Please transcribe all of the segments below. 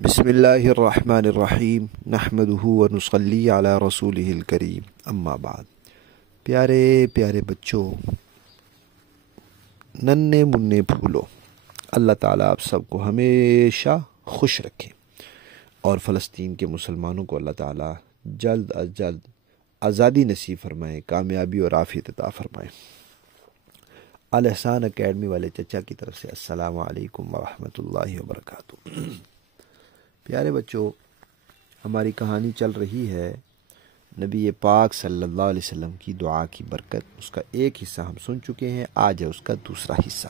بسم اللہ الرحمن الرحیم نحمدہ ونصلی علی رسولہ الکریم اما بعد۔ پیارے پیارے بچوں، ننھے منھے پھولو، اللہ تعالیٰ آپ سب کو ہمیشہ خوش رکھے اور فلسطین کے مسلمانوں کو اللہ تعالیٰ جلد از جلد آزادی نصیب فرمائے، کامیابی اور عافیت عطا فرمائے۔ الاحسان اکیڈمی والے چچا کی طرف سے السلام علیکم ورحمۃ اللہ وبرکاتہ۔ پیارے بچوں، ہماری کہانی چل رہی ہے نبی پاک صلی اللہ علیہ وسلم کی دعا کی برکت۔ اس کا ایک حصہ ہم سن چکے ہیں، آج ہے اس کا دوسرا حصہ۔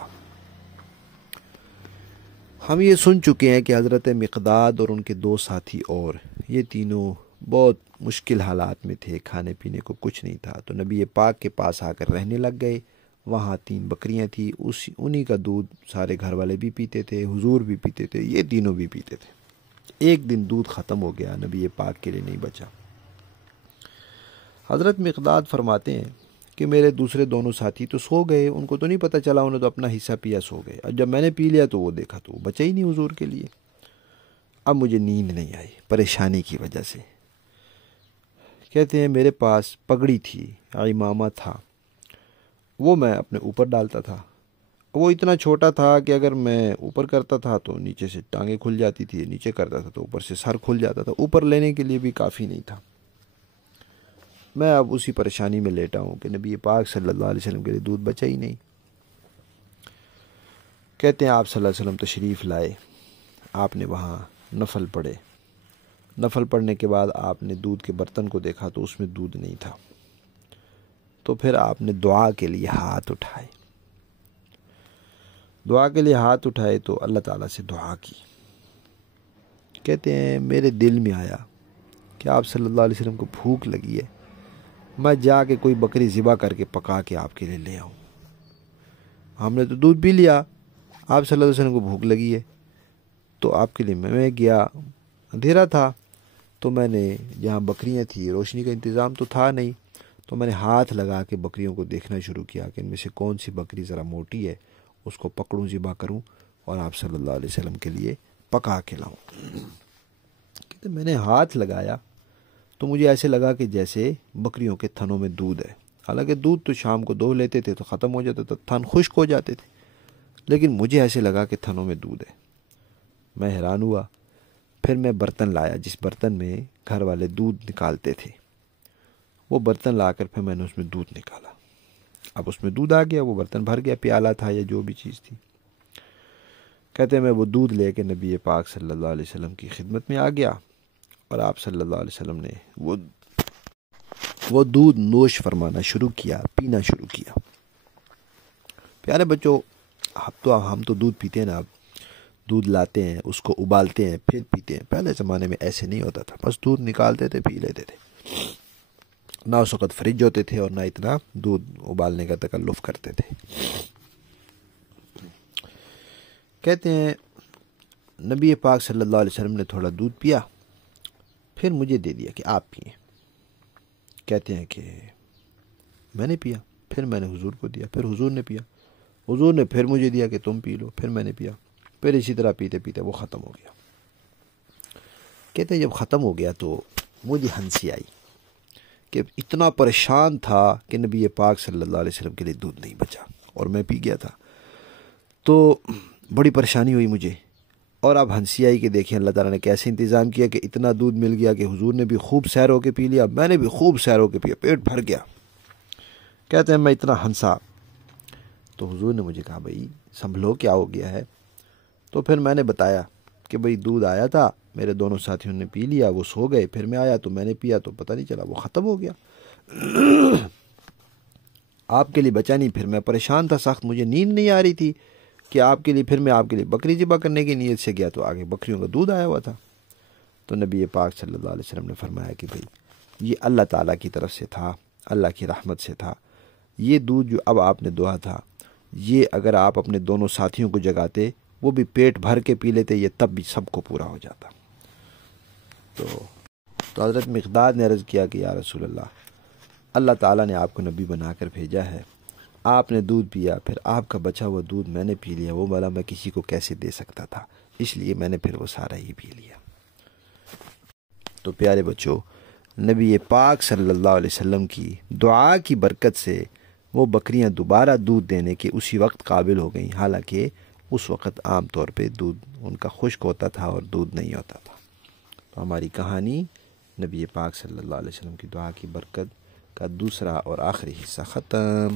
ہم یہ سن چکے ہیں کہ حضرت مقداد اور ان کے دو ساتھی اور یہ تینوں بہت مشکل حالات میں تھے، کھانے پینے کو کچھ نہیں تھا، تو نبی پاک کے پاس آ کر رہنے لگ گئے۔ وہاں 3 بکریاں تھیں، انہی کا دودھ سارے گھر والے بھی پیتے تھے، حضور بھی پیتے تھے، یہ تینوں بھی پیتے تھے۔ ایک دن دودھ ختم ہو گیا، نبی پاک کے لیے نہیں بچا۔ حضرت مقداد فرماتے ہیں کہ میرے دوسرے دونوں ساتھی تو سو گئے، ان کو تو نہیں پتہ چلا، انہوں نے تو اپنا حصہ پیا، سو گئے، اور جب میں نے پی لیا تو وہ دیکھا تو وہ بچا ہی نہیں حضور کے لیے۔ اب مجھے نیند نہیں آئی پریشانی کی وجہ سے۔ کہتے ہیں میرے پاس پگڑی تھی، عمامہ تھا، وہ میں اپنے اوپر ڈالتا تھا۔ وہ اتنا چھوٹا تھا کہ اگر میں اوپر کرتا تھا تو نیچے سے ٹانگیں کھل جاتی تھی، نیچے کرتا تھا تو اوپر سے سر کھل جاتا تھا، اوپر لینے کے لیے بھی کافی نہیں تھا۔ میں اب اسی پریشانی میں لیٹا ہوں کہ نبی پاک صلی اللہ علیہ وسلم کے لیے دودھ بچا ہی نہیں۔ کہتے ہیں آپ صلی اللہ علیہ وسلم تشریف لائے، آپ نے وہاں نفل پڑھے۔ نفل پڑھنے کے بعد آپ نے دودھ کے برتن کو دیکھا تو اس میں دودھ نہیں تھا، تو پھر آپ نے دعا کے لیے ہاتھ اٹھائے۔ دعا کے لیے ہاتھ اٹھائے تو اللہ تعالیٰ سے دعا کی۔ کہتے ہیں میرے دل میں آیا کہ آپ صلی اللہ علیہ وسلم کو بھوک لگی ہے، میں جا کے کوئی بکری ذبح کر کے پکا کے آپ کے لیے لے آؤں۔ ہم نے تو دودھ پی لیا، آپ صلی اللہ علیہ وسلم کو بھوک لگی ہے تو آپ کے لیے میں گیا، اندھیرا تھا تو میں نے جہاں بکریاں تھیں روشنی کا انتظام تو تھا نہیں، تو میں نے ہاتھ لگا کے بکریوں کو دیکھنا شروع کیا کہ ان میں سے کون سی بکری ذرا موٹی ہے، اس کو پکڑوں، ذبح کروں اور آپ صلی اللہ علیہ وسلم کے لیے پکا کے لاؤں۔ کہتے میں نے ہاتھ لگایا تو مجھے ایسے لگا کہ جیسے بکریوں کے تھنوں میں دودھ ہے، حالانکہ دودھ تو شام کو دو لیتے تھے تو ختم ہو جاتا تھا، تھن خشک ہو جاتے تھے، لیکن مجھے ایسے لگا کہ تھنوں میں دودھ ہے۔ میں حیران ہوا، پھر میں برتن لایا جس برتن میں گھر والے دودھ نکالتے تھے، وہ برتن لا کر پھر میں نے اس میں دودھ نکالا۔ اب اس میں دودھ آ گیا، وہ برتن بھر گیا، پیالہ تھا یا جو بھی چیز تھی۔ کہتے ہیں میں وہ دودھ لے کے نبی پاک صلی اللہ علیہ وسلم کی خدمت میں آ گیا اور آپ صلی اللہ علیہ وسلم نے وہ دودھ نوش فرمانا شروع کیا، پینا شروع کیا۔ پیارے بچوں، ہم تو دودھ پیتے ہیں نا، اب دودھ لاتے ہیں، اس کو ابالتے ہیں، پھر پیتے ہیں۔ پہلے زمانے میں ایسے نہیں ہوتا تھا، بس دودھ نکالتے تھے، پی لیتے تھے۔ نہ اس وقت فریج ہوتے تھے اور نہ اتنا دودھ ابالنے کا تکلف کرتے تھے۔ کہتے ہیں نبی پاک صلی اللہ علیہ وسلم نے تھوڑا دودھ پیا، پھر مجھے دے دیا کہ آپ پئیں۔ کہتے ہیں کہ میں نے پیا، پھر میں نے حضور کو دیا، پھر حضور نے پیا، حضور نے پھر مجھے دیا کہ تم پی لو، پھر میں نے پیا، پھر اسی طرح پیتے پیتے وہ ختم ہو گیا۔ کہتے ہیں جب ختم ہو گیا تو مجھے ہنسی آئی کہ اتنا پریشان تھا کہ نبی پاک صلی اللہ علیہ وسلم کے لیے دودھ نہیں بچا اور میں پی گیا تھا، تو بڑی پریشانی ہوئی مجھے۔ اور اب ہنسی آئی کہ دیکھیں اللہ تعالیٰ نے کیسے انتظام کیا کہ اتنا دودھ مل گیا کہ حضور نے بھی خوب سیر ہو کے پی لیا، میں نے بھی خوب سیر ہو کے پیا، پیٹ بھر گیا۔ کہتے ہیں میں اتنا ہنسا تو حضور نے مجھے کہا بھائی سنبھلو، کیا ہو گیا ہے؟ تو پھر میں نے بتایا کہ بھائی دودھ آیا تھا، میرے دونوں ساتھیوں نے پی لیا، وہ سو گئے، پھر میں آیا تو میں نے پیا تو پتہ نہیں چلا، وہ ختم ہو گیا۔ آپ کے لیے بچا نہیں، پھر میں پریشان تھا سخت، مجھے نیند نہیں آ رہی تھی کہ آپ کے لیے، پھر میں آپ کے لیے بکری ذبح کرنے کی نیت سے گیا تو آگے بکریوں کا دودھ آیا ہوا تھا۔ تو نبی پاک صلی اللہ علیہ وسلم نے فرمایا کہ بھائی یہ اللہ تعالیٰ کی طرف سے تھا، اللہ کی رحمت سے تھا، یہ دودھ جو اب آپ نے دہا تھا، یہ اگر آپ اپنے دونوں ساتھیوں کو جگاتے، وہ بھی پیٹ بھر کے پی لیتے، یہ تب بھی سب کو پورا ہو جاتا۔ تو حضرت مقداد نے عرض کیا کہ یا رسول اللہ تعالیٰ نے آپ کو نبی بنا کر بھیجا ہے، آپ نے دودھ پیا، پھر آپ کا بچا ہوا دودھ میں نے پی لیا، وہ والا میں کسی کو کیسے دے سکتا تھا، اس لیے میں نے پھر وہ سارا ہی پی لیا۔ تو پیارے بچوں، نبی پاک صلی اللہ علیہ وسلم کی دعا کی برکت سے وہ بکریاں دوبارہ دودھ دینے کے اسی وقت قابل ہو گئیں، حالانکہ اس وقت عام طور پہ دودھ ان کا خشک ہوتا تھا اور دودھ نہیں ہوتا تھا۔ تو ہماری کہانی نبی پاک صلی اللہ علیہ وسلم کی دعا کی برکت کا دوسرا اور آخری حصہ ختم۔